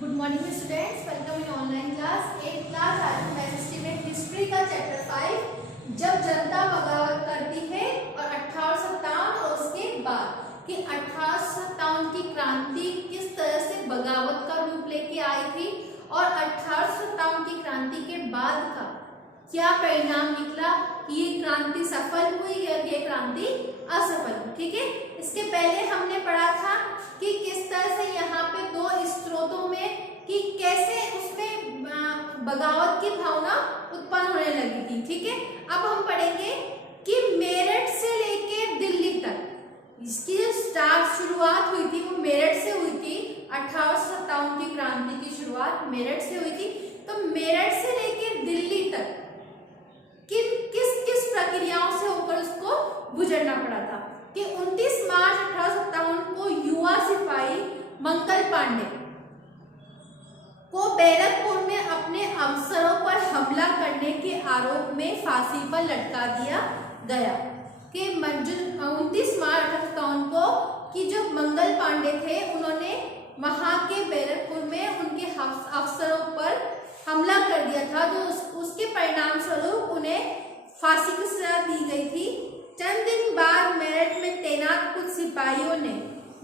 Good morning students, welcome in online class 8 class. आज हम estimate history का chapter 5 जब जनता बगावत करती है और 1857 और उसके बाद कि 1857 की क्रांति किस तरह से बगावत का रूप लेके आई थी और 1857 की क्रांति के बाद का क्या परिणाम निकला कि ये क्रांति सफल हुई या ये क्रांति असफल हुई। ठीक है, इसके पहले हमने पढ़ा था कि किस तरह से यहाँ पे दो स्रोतों में कि कैसे उसमें बगावत की भावना उत्पन्न होने लगी थी। ठीक है, अब हम पढ़ेंगे कि मेरठ से लेके दिल्ली तक इसकी जो शुरुआत हुई थी वो मेरठ से हुई थी। 1857 की क्रांति की शुरुआत मेरठ से हुई थी। तो मेरठ से लेके दिल्ली तक किस किस प्रक्रियाओं से होकर उसको गुजरना पड़ा था कि 29 मार्च 1857 को युवा सिपाही मंगल पांडे को बैरकपुर में अपने अफसरों पर हमला करने के आरोप में फांसी पर लटका दिया गया। कि 29 मार्च 1857 को कि जो मंगल पांडे थे उन्होंने वहां के बैरकपुर में उनके अफसरों पर हमला कर दिया था, जो उसके परिणाम स्वरूप उन्हें फांसी की सजा दी गई थी। चंद दिन बाद मेरठ में तैनात कुछ सिपाहियों ने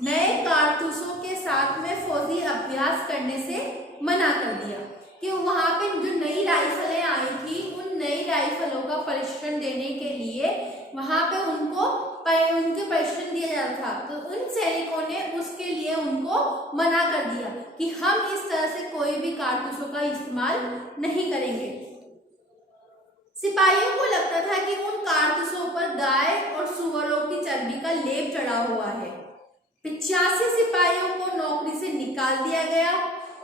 नए कारतूसों के साथ में फौजी अभ्यास करने से मना कर दिया कि वहां पे जो नई राइफलें आई थी उन नई राइफलों का प्रशिक्षण देने के लिए वहां पे उनके प्रशिक्षण दिया जाता था। तो उन सैनिकों ने उसके लिए उनको मना कर दिया कि हम इस तरह से कोई भी कारतूसों का इस्तेमाल नहीं करेंगे। सिपाहियों को लगता था कि उन कारतूसों पर गाय और सुअरों की चर्बी का लेप चढ़ा हुआ है। 85 सिपाहियों को नौकरी से निकाल दिया गया।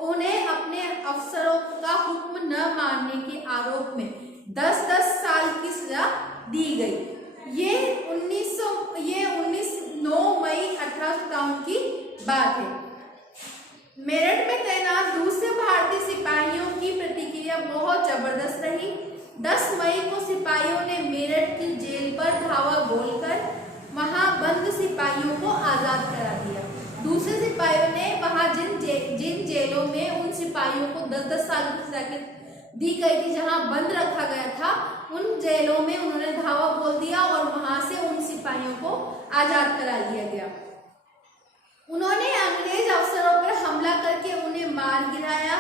उन्हें अपने अफसरों का हुक्म न मानने के आरोप में 10-10 साल की सजा दी गई। ये 9 मई 1857 की बात है। मेरठ में तैनात दूसरे भारतीय सिपाहियों की प्रतिक्रिया बहुत जबरदस्त रही। 10 मई को सिपाहियों ने मेरठ की जेल पर धावा बोलकर वहां बंद सिपाहियों को आजाद करा दिया। दूसरे सिपाहियों ने वहां जिन जेलों में उन सिपाहियों को 10-10 साल की सजा दी गई थी, जहां बंद रखा गया था, उन जेलों में उन्होंने धावा बोल दिया और वहां से उन सिपाहियों को आजाद करा लिया गया। उन्होंने अंग्रेज अफसरों पर हमला करके उन्हें मार गिराया।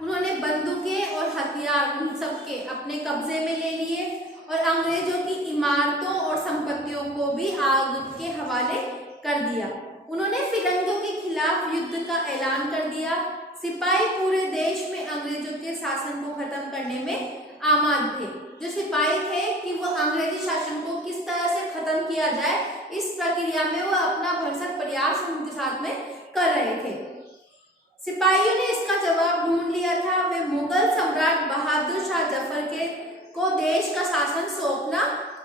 उन्होंने बंदूकें और हथियार उन सबके अपने कब्जे में ले लिए और अंग्रेजों की इमारतों और संपत्तियों को भी आग के हवाले कर दिया। उन्होंने फिरंगियों के खिलाफ युद्ध का ऐलान कर दिया। सिपाही पूरे देश में अंग्रेजों के शासन को खत्म करने में आमाद थे। जो सिपाही थे कि वो अंग्रेजी शासन को किस तरह से खत्म किया जाए, इस प्रक्रिया में वो अपना भरसक प्रयास उनके साथ में कर रहे थे। सिपाहियों ने इसका जवाब ढूंढ लिया था। वे मुगल सम्राट बहादुर शाह जफर को देश का शासन सौंपना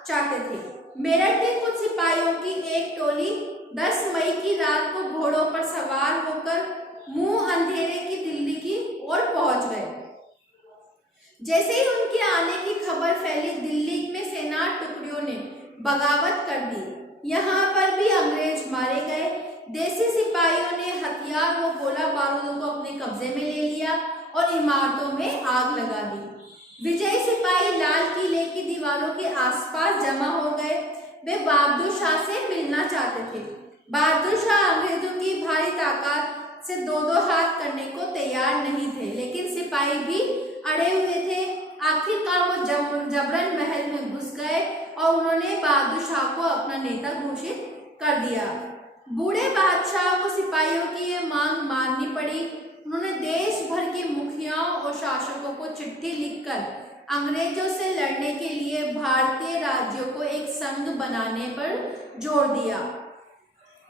चाहते थे। मेरठ के कुछ सिपाहियों की एक टोली 10 मई की रात को घोड़ों पर सवार होकर मुंह अंधेरे की दिल्ली की ओर पहुंच गए। जैसे ही उनके आने की खबर फैली, दिल्ली में सेना टुकड़ियों ने बगावत कर दी। यहाँ पर भी अंग्रेज मारे गए। देसी सिपाहियों ने हथियार व गोला बारूदों को अपने कब्जे में ले लिया और इमारतों में आग लगा दी। विजयी सिपाही लाल किले की दीवारों के आसपास जमा हो गए। वे बहादुर शाह से मिलना चाहते थे। बहादुर शाह अंग्रेजों की भारी ताकत से दो हाथ करने को तैयार नहीं थे, लेकिन सिपाही भी अड़े हुए थे। आखिरकार वो जबरन महल में घुस गए और उन्होंने बहादुर शाह को अपना नेता घोषित कर दिया। बूढ़े बादशाह को सिपाहियों की ये मांग माननी पड़ी। उन्होंने देश भर के मुखियाओं और शासकों को चिट्ठी लिखकर अंग्रेजों से लड़ने के लिए भारतीय राज्यों को एक संघ बनाने पर जोर दिया।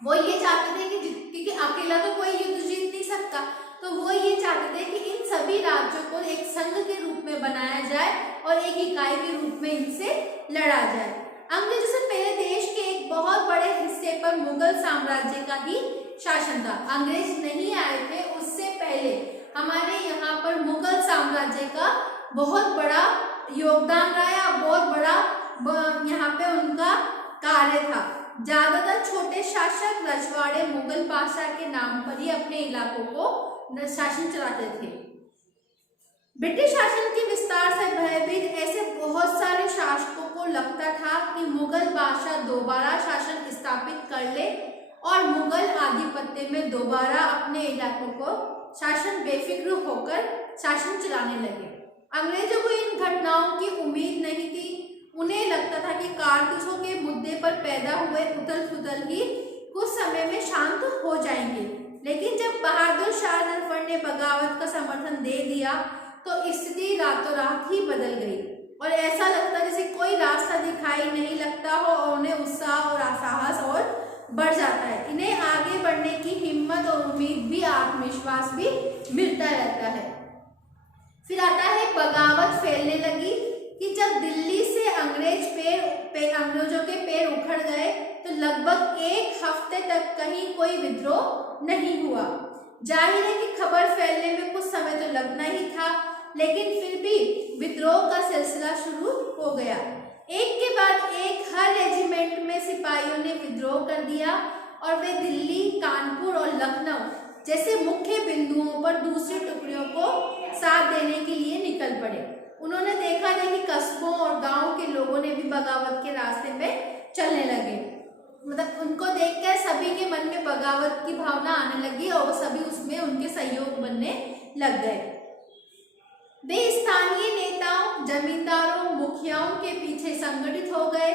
वो ये चाहते थे कि क्योंकि अकेला तो कोई युद्ध जीत नहीं सकता, तो वो ये चाहते थे कि इन सभी राज्यों को एक संघ के रूप में बनाया जाए और एक इकाई के रूप में इनसे लड़ा जाए। अंग्रेजों से पहले देश के एक बहुत बड़े हिस्से पर मुगल साम्राज्य का ही शासन था। अंग्रेज नहीं आए थे, उससे पहले हमारे यहाँ पर मुगल साम्राज्य का बहुत बड़ा योगदान रहा, बहुत बड़ा यहाँ पे उनका कार्य था। ज्यादातर छोटे शासक रजवाड़े मुगल बादशाह के नाम पर ही अपने इलाकों को शासन चलाते थे। ब्रिटिश शासन के विस्तार से भयभीत ऐसे बहुत सारे शासकों को लगता था कि मुगल बादशाह दोबारा शासन स्थापित कर ले और मुगल आधिपत्य में दोबारा अपने इलाकों को शासन बेफिक्र होकर शासन चलाने लगे। अंग्रेजों को इन घटनाओं की उम्मीद नहीं थी। उन्हें लगता था कि कारतूसों के मुद्दे पर पैदा हुए उथल पुथल ही कुछ समय में शांत हो जाएंगे, लेकिन जब बहादुर शाह जफर ने बगावत का समर्थन दे दिया तो स्थिति रातों रात ही बदल गई और ऐसा लगता जैसे कोई रास्ता दिखाई नहीं लगता हो और उन्हें उत्साह और साहस और बढ़ जाता है। इन्हें आगे बढ़ने की हिम्मत और उम्मीद भी, आत्मविश्वास भी मिलता रहता है। फिर आता है बगावत फैलने लगी कि जब दिल्ली से अंग्रेजों के पैर उखड़ गए तो लगभग एक हफ्ते तक कहीं कोई विद्रोह नहीं हुआ। जाहिर है कि खबर फैलने में कुछ समय तो लगना ही था, लेकिन फिर भी विद्रोह का सिलसिला शुरू हो गया। एक के बाद एक हर रेजिमेंट में सिपाहियों ने विद्रोह कर दिया और वे दिल्ली, कानपुर और लखनऊ जैसे मुख्य बिंदुओं पर दूसरी टुकड़ियों को साथ देने के लिए निकल पड़े। उन्होंने देखा नहीं कि कस्बों और गांव के लोगों ने भी बगावत के रास्ते में चलने लगे। मतलब उनको देखकर सभी के मन में बगावत की भावना आने लगी और सभी उसमें उनके सहयोग बनने लग गए। वे स्थानीय नेताओं, जमींदारों, मुखियाओं के पीछे संगठित हो गए।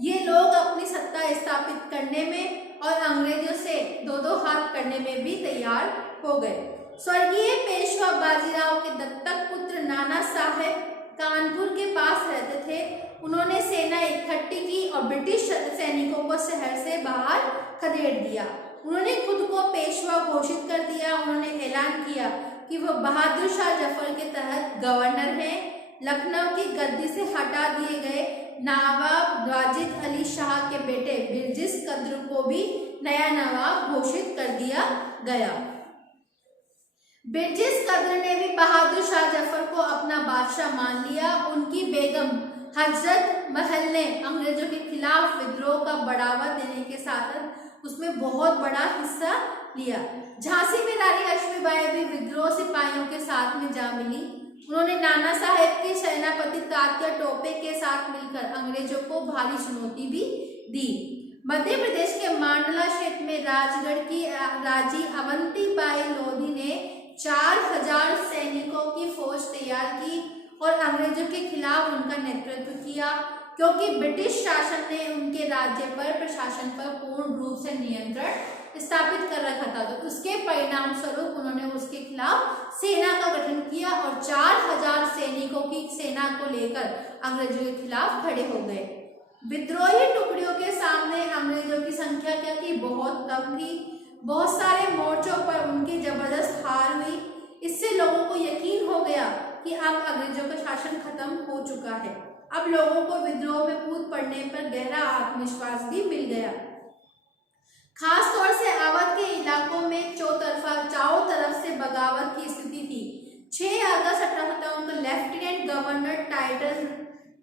ये लोग अपनी सत्ता स्थापित करने में और अंग्रेजों से दो हाथ करने में भी तैयार हो गए। स्वर्गीय पेशवा बाजीराव के दत्तक पुत्र नाना साहेब कानपुर के पास रहते थे। उन्होंने सेना इकट्ठी की और ब्रिटिश सैनिकों को शहर से बाहर खदेड़ दिया। उन्होंने खुद को पेशवा घोषित कर दिया। उन्होंने ऐलान किया कि वह बहादुर शाह जफर के तहत गवर्नर हैं। लखनऊ की गद्दी से हटा दिए गए नवाब वाजिद अली शाह के बेटे बिरजिस कद्र को भी नया नवाब घोषित कर दिया गया। बिरजिस कद्र ने भी बहादुर शाह जफर को अपना बादशाह मान लिया। उनकी बेगम हजरत महल ने अंग्रेजों के खिलाफ विद्रोह का बढ़ावा देने के साथ उसमें बहुत बड़ा हिस्सा लिया। झांसी में रानी लक्ष्मीबाई भी विद्रोह सिपाहियों के साथ में जा मिली। उन्होंने नाना साहेब के सेनापति तात्या टोपे के साथ मिलकर अंग्रेजों को भारी चुनौती भी दी। मध्य प्रदेश के मांडला क्षेत्र में राजगढ़ की राजी अवंतीबाई लोधी ने 4000 सैनिकों की फौज तैयार की और अंग्रेजों के खिलाफ उनका नेतृत्व किया। क्योंकि ब्रिटिश शासन ने उनके राज्य पर, प्रशासन पर पूर्ण रूप से नियंत्रण स्थापित कर रखा था, तो उसके परिणाम स्वरूप उन्होंने उसके खिलाफ सेना का गठन किया और 4000 सैनिकों की सेना को लेकर अंग्रेजों के खिलाफ खड़े हो गए। विद्रोही टुकड़ियों के सामने अंग्रेजों की संख्या क्या थी? बहुत कम थी। बहुत सारे मोर्चों पर उनकी जबरदस्त हार हुई। इससे लोगों को यकीन हो गया कि अब अंग्रेजों का शासन खत्म हो चुका है। अब लोगों को विद्रोह में कूद पड़ने पर गहरा आत्मविश्वास भी मिल गया। खास तौर से अवध के इलाकों में चारों तरफ से बगावत की स्थिति थी। 6 अगस्त 1857 को लेफ्टिनेंट गवर्नर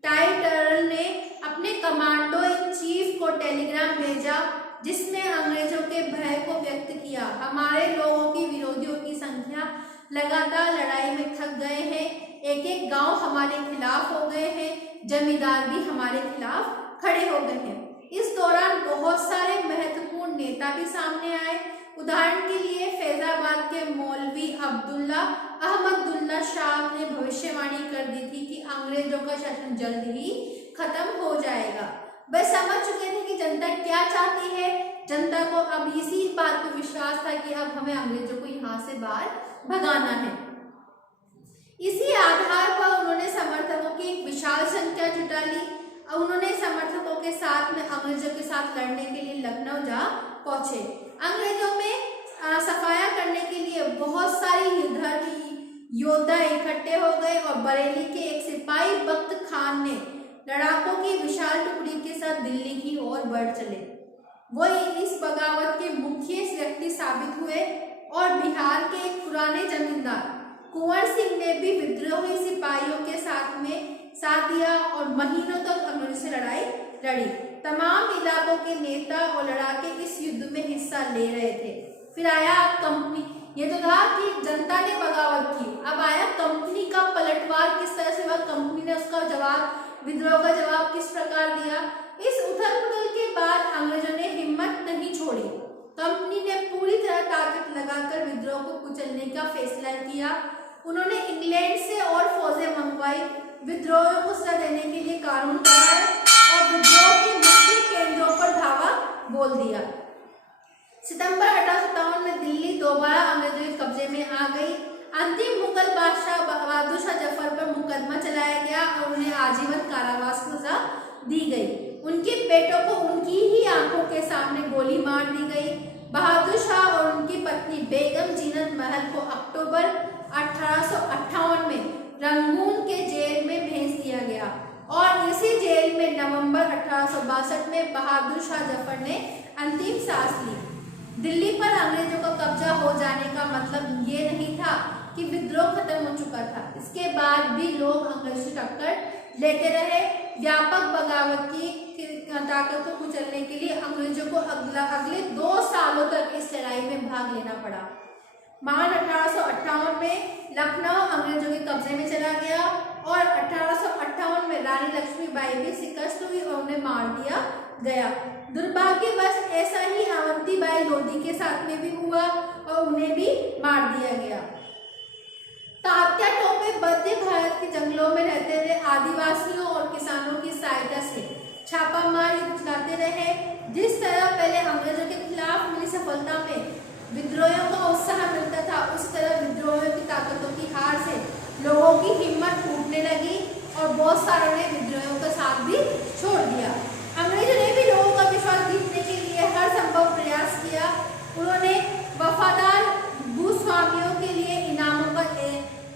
टाइटल ने अपने कमांडो इन चीफ को टेलीग्राम भेजा जिसमें अंग्रेजों के भय को व्यक्त किया। हमारे लोगों की विरोधियों की संख्या लगातार लड़ाई में थक गए हैं। एक एक गांव हमारे खिलाफ हो गए हैं। जमींदार भी हमारे खिलाफ खड़े हो गए हैं। इस दौरान बहुत सारे महत्वपूर्ण नेता भी सामने आए। उदाहरण के लिए फैजाबाद के मौलवी अब्दुल्ला अहमदुल्ला शाह ने भविष्यवाणी कर दी थी कि अंग्रेजों का शासन जल्द ही खत्म हो जाएगा। वे समझ चुके थे कि जनता क्या चाहती है। जनता को अब इसी बात पर विश्वास था कि अब हमें अंग्रेजों को यहाँ से बाहर भगाना है। इसी आधार पर उन्होंने समर्थकों की एक विशाल संख्या जुटा ली। उन्होंने समर्थकों के साथ में अंग्रेजों के साथ लड़ने के लिए लखनऊ जा पहुंचे। अंग्रेजों में सफाया करने के लिए बहुत सारी योद्धा इकट्ठे हो गए और बरेली के एक सिपाही बख्त खान ने लड़ाकों की विशाल टुकड़ी के साथ दिल्ली की ओर बढ़ चले। वो इस बगावत के मुख्य व्यक्ति साबित हुए और बिहार के एक पुराने जमींदार कुंवर सिंह ने भी विद्रोही सिपाहियों के साथ दिया और महीनों तक अंग्रेजों से लड़ाई लड़ी। तमाम इलाकों के नेता और लड़ाके इस युद्ध में हिस्सा ले रहे थे। फिर आया ये तो था कि जनता ने बगावत की। अब आया कंपनी का पलटवार, किस तरह से वह कंपनी ने उसका जवाब, विद्रोह का जवाब किस प्रकार दिया। इस उथल पुथल के बाद अंग्रेजों ने हिम्मत नहीं छोड़ी। कंपनी ने पूरी तरह ताकत लगाकर विद्रोह को कुचलने का फैसला किया। उन्होंने इंग्लैंड से और फौजें मंगवाई, विद्रोह को सजा देने के लिए कानून बनाए और विद्रोह के मुख्य केंद्रों पर धावा बोल दिया। सितंबर 1857 में दिल्ली दोबारा अंग्रेजों के कब्जे में आ गई। अंतिम मुगल बादशाह बहादुर शाह जफर पर मुकदमा चलाया गया और उन्हें आजीवन कारावास की सजा दी गई। उनके बेटों को उनकी ही आंखों के सामने गोली मार दी गई। बहादुर शाह और उनकी पत्नी बेगम जीनत महल को अक्टूबर 1858 में रंगून के जेल में भेज दिया गया और इसी जेल में नवंबर 1862 में बहादुर शाह जफर ने अंतिम सांस ली। दिल्ली पर अंग्रेजों का कब्जा हो जाने का मतलब ये नहीं था कि विद्रोह खत्म हो चुका था। इसके बाद भी लोग अंग्रेजों से टक्कर लेते रहे। व्यापक बगावत की ताकत को कुचलने के लिए अंग्रेजों को अगले 2 सालों तक इस लड़ाई में भाग लेना पड़ा। मार्च 1858 में लखनऊ अंग्रेजों के कब्जे में चला गया और 1858 में रानी लक्ष्मीबाई भी शिकस्त हुई और उन्हें मार दिया गया। दुर्भाग्यवश ऐसा ही अवंतीबाई लोधी के साथ में भी हुआ और उन्हें भी मार दिया गया। तात्या टोपे मध्य भारत के जंगलों में रहते हुए आदिवासियों और किसानों की सहायता से छापामार युद्ध चलाते रहे। जिस तरह पहले अंग्रेजों के खिलाफ मिली सफलता में विद्रोहियों को उत्साह मिलता था, उस तरह विद्रोहियों की ताकतों की हार से लोगों की हिम्मत टूटने लगी और बहुत सारों ने विद्रोहियों का साथ भी छोड़ दिया। अंग्रेजों ने भी लोगों का विश्वास जीतने के लिए हर संभव प्रयास किया। उन्होंने वफादार भूस्वामियों के लिए इनामों का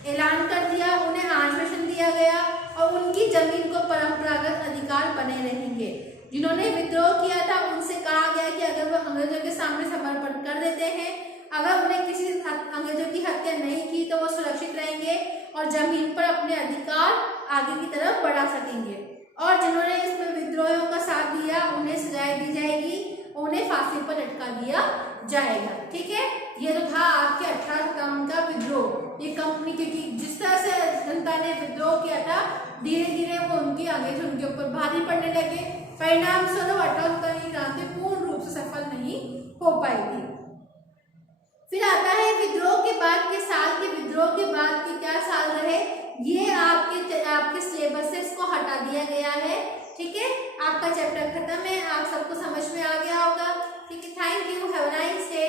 ऐलान कर दिया, उन्हें आश्वासन दिया गया और उनकी जमीन को परंपरागत अधिकार बने रहेंगे। जिन्होंने विद्रोह किया था उनसे कहा गया कि अगर वो अंग्रेजों के सामने समर्पण कर देते हैं, अगर उन्हें किसी अंग्रेजों की हत्या नहीं की तो वो सुरक्षित रहेंगे और जमीन पर अपने अधिकार आगे की तरफ बढ़ा सकेंगे। और जिन्होंने इसमें विद्रोहियों का साथ दिया उन्हें सजाएं दी जाएगी, उन्हें फांसी पर लटका दिया जाएगा। ठीक है, ये तो था आपके 1857 का विद्रोह। ये कंपनी, क्योंकि जिस तरह से जनता ने विद्रोह किया था, धीरे धीरे वो अंग्रेज उनके ऊपर भारी पड़ने लगे। परिणाम स्वरूप 1857 की क्रांति पूर्ण रूप से सफल नहीं हो पाई थी। फिर आता है विद्रोह के बाद के साल के विद्रोह के बाद के क्या साल रहे, ये आपके सिलेबस से इसको हटा दिया गया है। ठीक है, आपका चैप्टर खत्म है, आप सबको समझ में आ गया होगा। ठीक है, thank you, have a nice day.